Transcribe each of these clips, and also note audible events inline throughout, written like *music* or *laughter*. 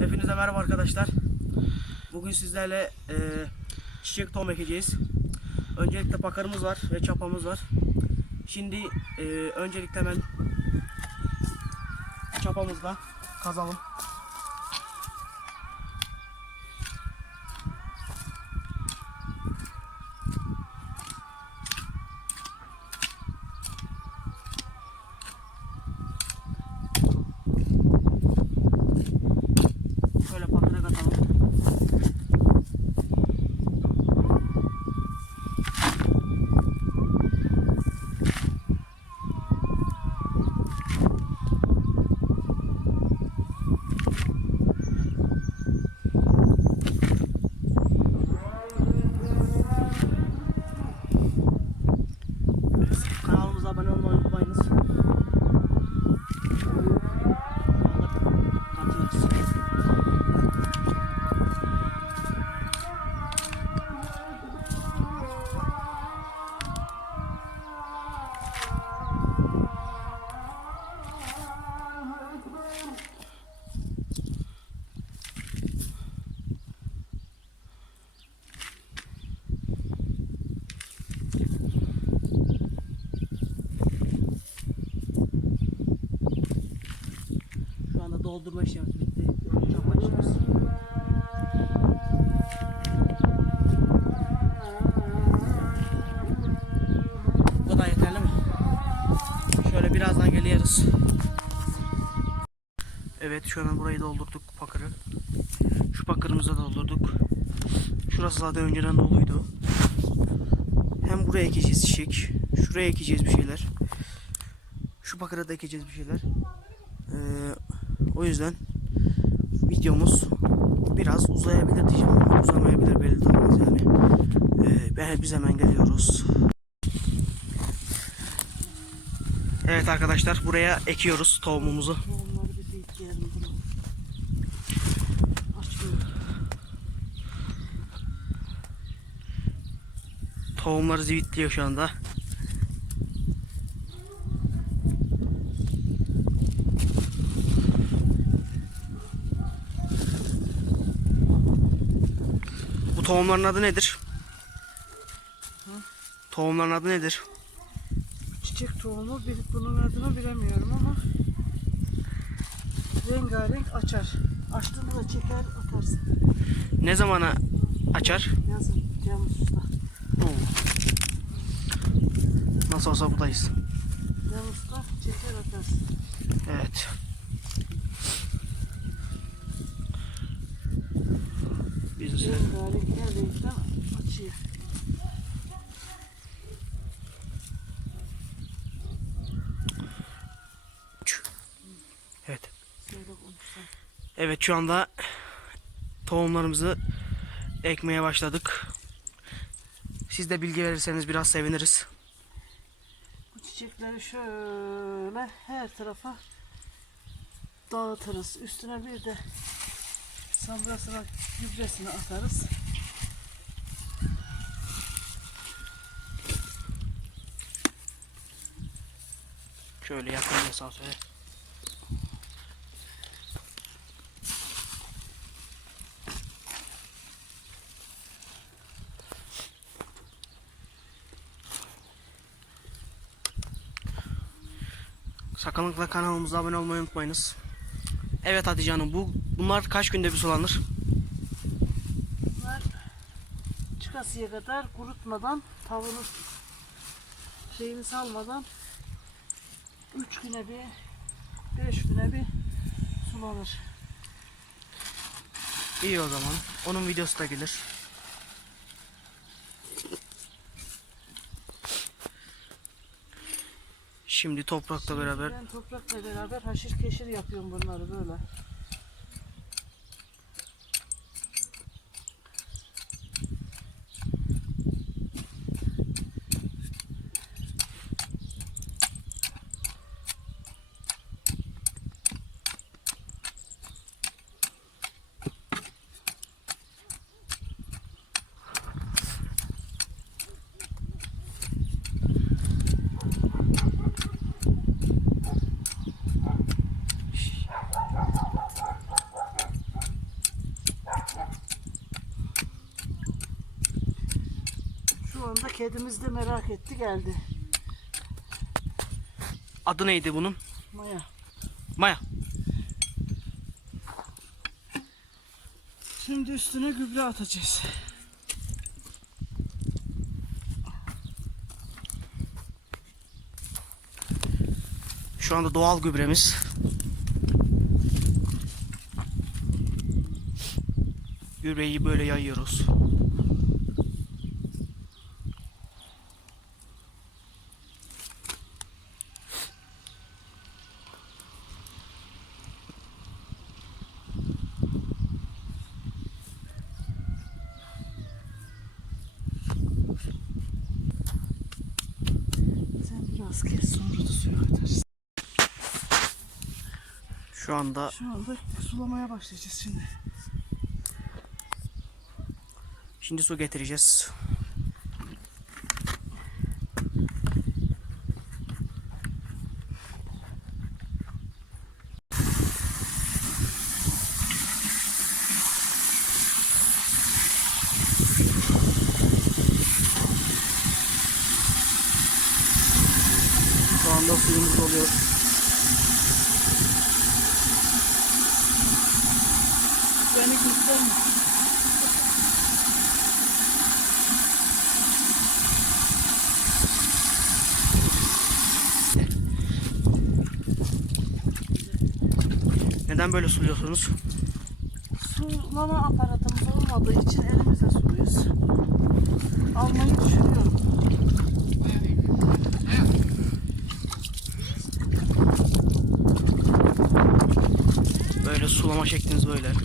Hepinize merhaba arkadaşlar. Bugün sizlerle e, çiçek tohum ekeceğiz. Öncelikle pakarımız var ve çapamız var. Şimdi e, öncelikle hemen çapamızla kazalım. Şöyle pakara katalım. Kanalımıza abone olmayı unutmayınız. Katılırız. Şu anda doldurma işlemi bitti. Çok açıyoruz. Bu da yeterli mi? Şöyle birazdan geliyoruz. Evet şu an burayı doldurduk pakırı. Şu pakırımızı da doldurduk. Şurası zaten önceden doluydu. Hem buraya ekeceğiz çiçek. Şuraya ekeceğiz bir şeyler. Şu pakıra da ekeceğiz bir şeyler. Ee, o yüzden videomuz biraz uzayabilir diyeceğim ama uzamayabilir belli de olmaz yani. Ee, biz hemen geliyoruz. Evet arkadaşlar buraya ekiyoruz tohumumuzu. Tohumları zivitliyor şu anda. Tohumların adı nedir? Tohumların adı nedir? Çiçek tohumu bir, bunun adını bilemiyorum ama rengarenk açar. Açtığında da çeker atarsın. Ne zamana açar? Yazın Temmuz'da. Nasıl olsa buradayız. Temmuz'da çeker atarsın. Evet. Biz de Rengarenk her renkten açıyor. Evet. Evet şu anda tohumlarımızı ekmeye başladık. Siz de bilgi verirseniz biraz seviniriz. Bu çiçekleri şöyle her tarafa dağıtırız. Üstüne bir de sambrasına gübresini atarız. Şöyle yakın mesafe. Sakınlıkla kanalımıza abone olmayı unutmayınız. Evet Hatice Hanım bu bunlar kaç günde bir sulanır? Bunlar çıkasıya kadar kurutmadan tavuğunu şeyini salmadan 3 güne bir 5 güne bir sulanır. İyi o zaman. Onun videosu da gelir. Şimdi toprakla beraber Ben toprakla beraber haşır keşir yapıyorum bunları böyle. Kedimiz de merak etti geldi. Adı neydi bunun? Maya. Maya. Şimdi üstüne gübre atacağız. Şu anda doğal gübremiz. Gübreyi böyle yayıyoruz. Şu anda Şu anda sulamaya başlayacağız şimdi. şimdi su getireceğiz. Şu anda suyumuz oluyor. Beni gösterme. Neden böyle suluyorsunuz? Sulama aparatımız olmadığı için elimizle suluyoruz. Almayı düşünüyorum. Böyle sulama şekliniz böyle.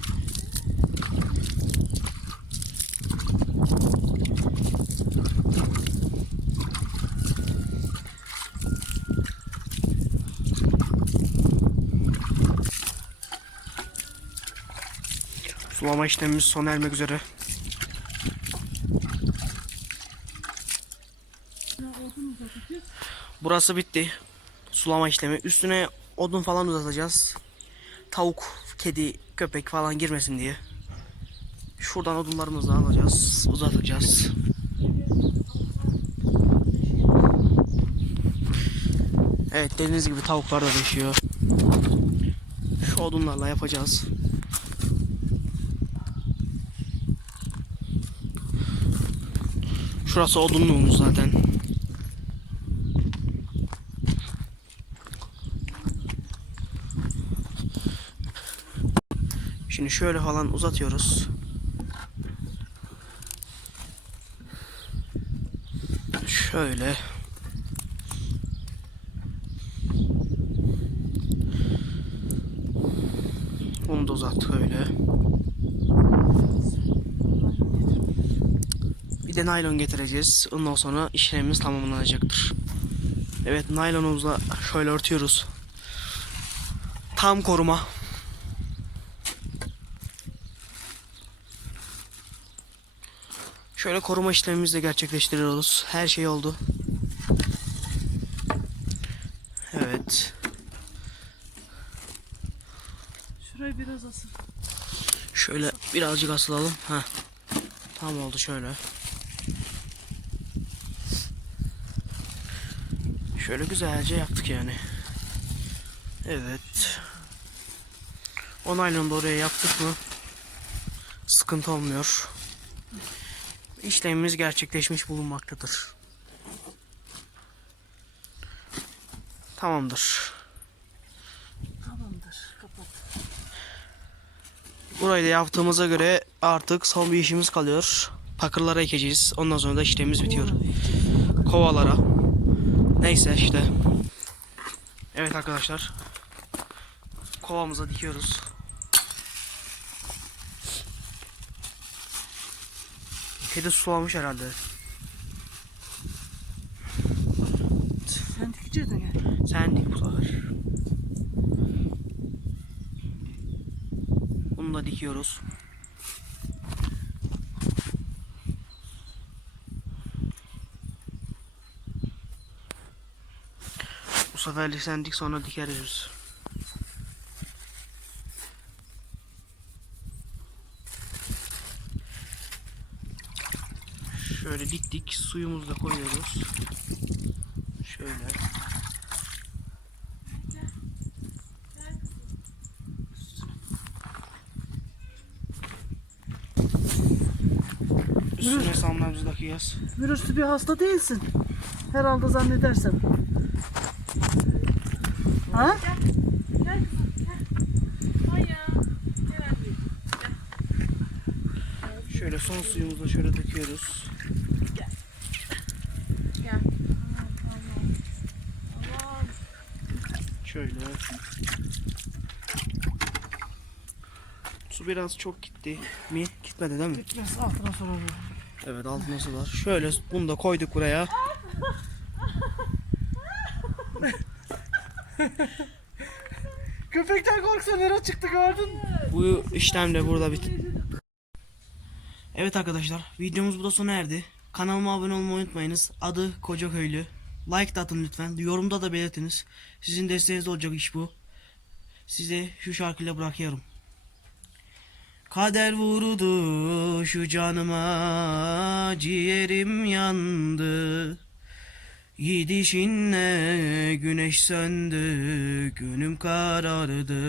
Sulama işlemimiz sona ermek üzere. Burası bitti. Sulama işlemi. Üstüne odun falan uzatacağız. Tavuk, kedi, köpek falan girmesin diye. Şuradan odunlarımızı alacağız, uzatacağız. Evet dediğiniz gibi tavuklar da yaşıyor. Şu odunlarla yapacağız. Şurası odunluğumuz zaten. Şimdi şöyle falan uzatıyoruz. Şöyle. Bunu da uzat öyle. De naylon getireceğiz. Ondan sonra işlemimiz tamamlanacaktır. Evet naylonumuzu şöyle örtüyoruz. Tam koruma. Şöyle koruma işlemimizi de gerçekleştiriyoruz. Her şey oldu. Evet. Şurayı biraz asıl. Şöyle birazcık asılalım. Ha. Tam oldu şöyle. Şöyle güzelce yaptık yani. Evet. O naylonu da oraya yaptık mı sıkıntı olmuyor. İşlemimiz gerçekleşmiş bulunmaktadır. Tamamdır. Tamamdır. Kapat. Burayı da yaptığımıza göre artık son bir işimiz kalıyor. Pakırlara ekeceğiz. Ondan sonra da işlemimiz bitiyor. Kovalara. Neyse işte. Evet arkadaşlar. Kovamıza dikiyoruz. Kedi sulamış herhalde. Sen dikeceksin ya. Sen dik bu sefer. Bunu da dikiyoruz. Seferlik sen dik sonra dikeriz. Şöyle diktik suyumuzu da koyuyoruz. Şöyle. Üstüne samlarımızı takacağız. Virüslü bir hasta değilsin. Herhalde zannedersem. Ha? Şöyle son suyumuzu şöyle döküyoruz. Gel. Şöyle. Su biraz çok gitti mi? Gitmedi değil mi? Gitmez altına sorarım. Evet altına su var. Şöyle bunu da koyduk buraya. *laughs* Köpekten korksa nereye çıktı gördün? Bu işlem de burada bitti. Evet arkadaşlar videomuz burada sona erdi. Kanalıma abone olmayı unutmayınız. Adı Koca Köylü. Like da atın lütfen. Yorumda da belirtiniz. Sizin desteğiniz olacak iş bu. Size şu şarkıyla bırakıyorum. Kader vurdu şu canıma ciğerim yandı. Gidişinle güneş söndü günüm karardı.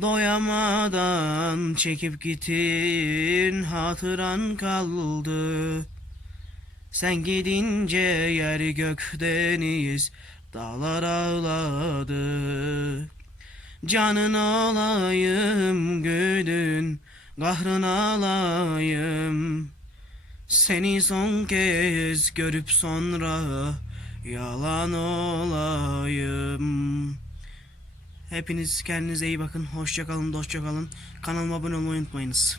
Doyamadan çekip gittin hatıran kaldı. Sen gidince yer gök deniz dağlar ağladı. Canın olayım gülün kahrın alayım. Seni son kez görüp sonra yalan olayım. Hepiniz kendinize iyi bakın. Hoşça kalın, dostça kalın. Kanalıma abone olmayı unutmayınız.